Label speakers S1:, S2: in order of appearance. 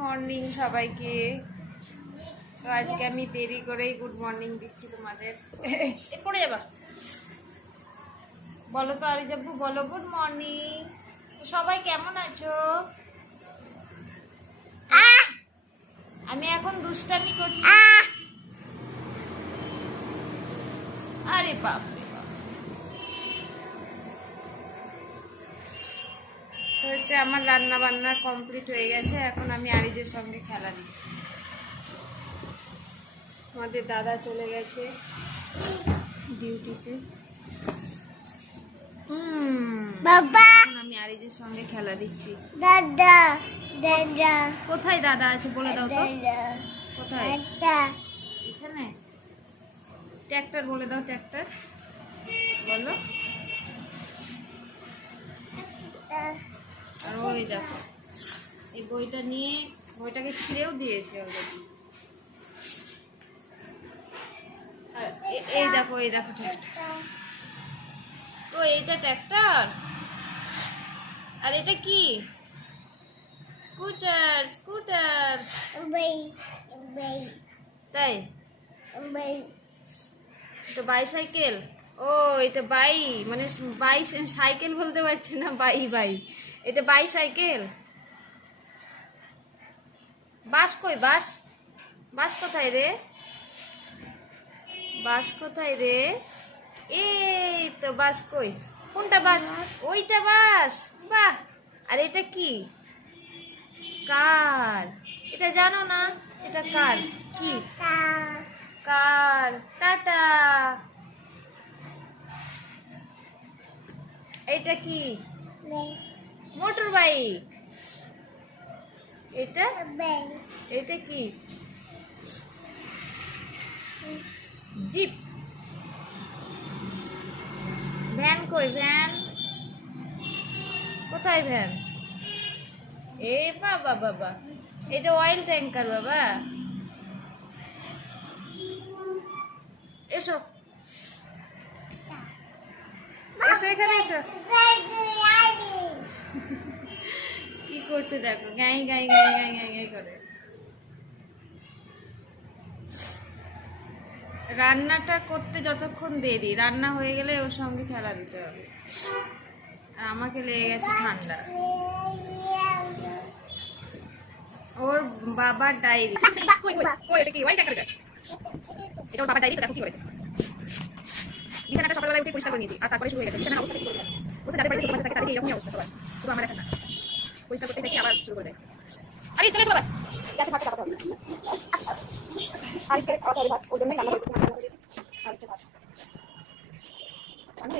S1: Morning সবাইকে। তো আজকে আমি দেরি করেই গুড মর্নিং দিচ্ছি তোমাদের। পড়ে যাবা। বলো তো আরে যাবু বলো গুড মর্নিং। সবাই কেমন আছো? আমি এখন দুষ্টামি করছি। আরে বাপ রে বাপ তো হচ্ছে আমার রান্না বান্না কমপ্লিট হয়ে গেছে এখন আমি আরিজের সঙ্গে খেলা দিচ্ছি। আমাদের দাদা চলে গেছে ডিউটিতে আমি আরিজের সঙ্গে খেলা দিচ্ছি।
S2: দাদা দাদা।
S1: কোথায় দাদা আছে বলে দাও তো। কোথায়? এখানে? ট্র্যাক্টর বলে দাও ট্র্যাক্টর। বলো। ওই দেখো। এই বইটা নিয়ে বইটাকে ছিঁড়েও দিয়েছে অলরেডি আর এই দেখো এই দেখো ট্র্যাক্টর ও এইটা ট্র্যাক্টর আর এটা কি? স্কুটার স্কুটার তাই? এটা বাইসাইকেল ও এটা বাই মানে বাই সাইকেল বলতে পারছি না বাই বাই। এটা বাই সাইকেল বাস কই, বাস? বাস কোথায় রে? বাস কোথায় রে? এই তো বাস কই। কোনটা বাস? ওইটা বাস। বাহ! আর এটা কি? কার? এটা জানো না? এটা কার? কি? কার? টাটা! এটা কি? মোটর বাইক এটা? এটা কি? জিপ ভ্যান কই? ভ্যান কোথায় ভ্যান এ বাবা বাবা। এটা অয়েল ট্যাঙ্কার বাবা। এসো। এসো এখানে এসো। কি করছে দেখো? গাই গাই গাই গাই গাই গাই করে। রান্নাটা করতে যতক্ষণ দেরি, রান্না হয়ে গেলে ওর সঙ্গে খেলা দিতে হবে। আর আমাকে লেগে গেছে ঠান্ডা। ওর বাবার ডায়েরি। এটা ওর বাবার ডায়েরি দেখো কি করেছে। বিছানাটা সকালবেলা উঠে পরিষ্কার করে নিয়েছি, আর তারপরে শুরু হয়ে গেছে। বিছানা অবস্থা কি করেছে থাকে এরকমই অবস্থা সবার শুধু আমার এখন না। পরিষ্কার করতে দেখি আবার শুরু করে দেয়। আরে, চলে এসো বাবা। গ্যাসে ভাত চাপাতে হবে। আর করে খাওয়া ভাত, ওর জন্যই রান্না করেছি আর ভাত। আমি।